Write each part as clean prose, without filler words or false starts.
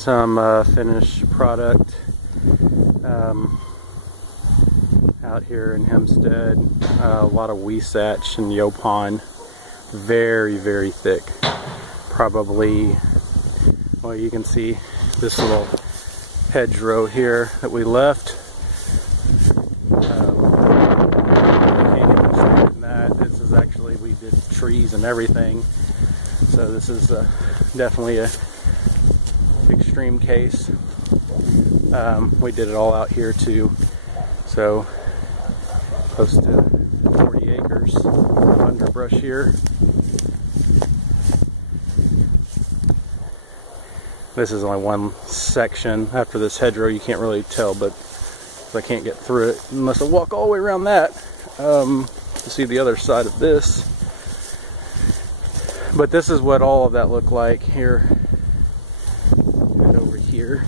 Some finished product out here in Hempstead. A lot of Weisach and Yopon. Very, very thick. Probably, well, you can see this little hedgerow here that we left. This is actually, we did trees and everything. So this is definitely a extreme case. We did it all out here too, so close to 40 acres of underbrush here. This is only one section. After this hedgerow you can't really tell, but I can't get through it unless I walk all the way around that to see the other side of this. But this is what all of that looked like here and over here.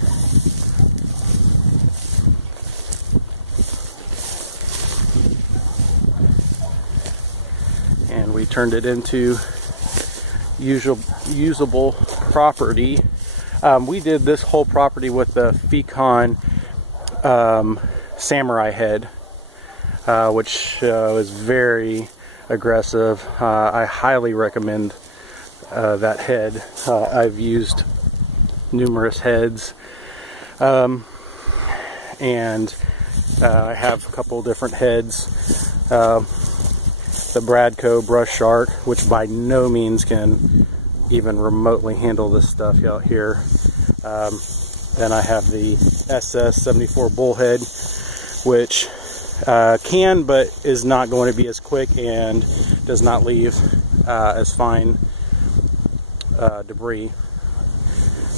And we turned it into usable property. We did this whole property with the Fecon samurai head, which was very aggressive. I highly recommend that head. I've used numerous heads, and I have a couple different heads. The Bradco Brush Shark, which by no means can even remotely handle this stuff out here. Then I have the SS74 Bullhead, which can, but is not going to be as quick and does not leave as fine debris.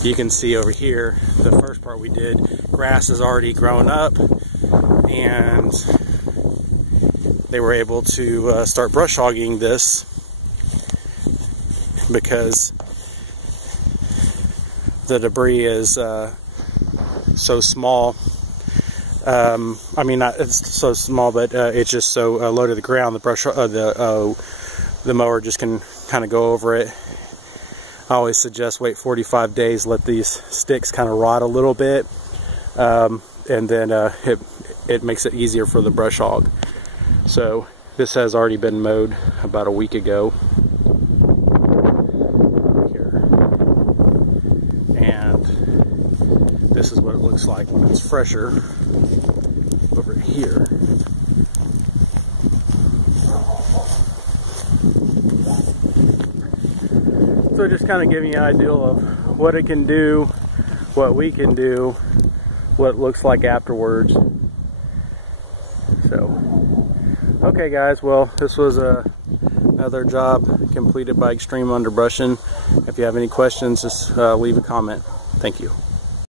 You can see over here, the first part we did, grass is already grown up, and they were able to start brush hogging this because the debris is so small. I mean, not it's so small, but it's just so low to the ground. The mower just can kind of go over it. I always suggest wait 45 days, let these sticks kind of rot a little bit, and then it makes it easier for the brush hog. So this has already been mowed about a week ago. Here. And this is what it looks like when it's fresher over here. So just kind of giving you an idea of what it can do, what we can do, what it looks like afterwards. So, okay guys, well, this was another job completed by Extreme Underbrushing. If you have any questions, just leave a comment. Thank you.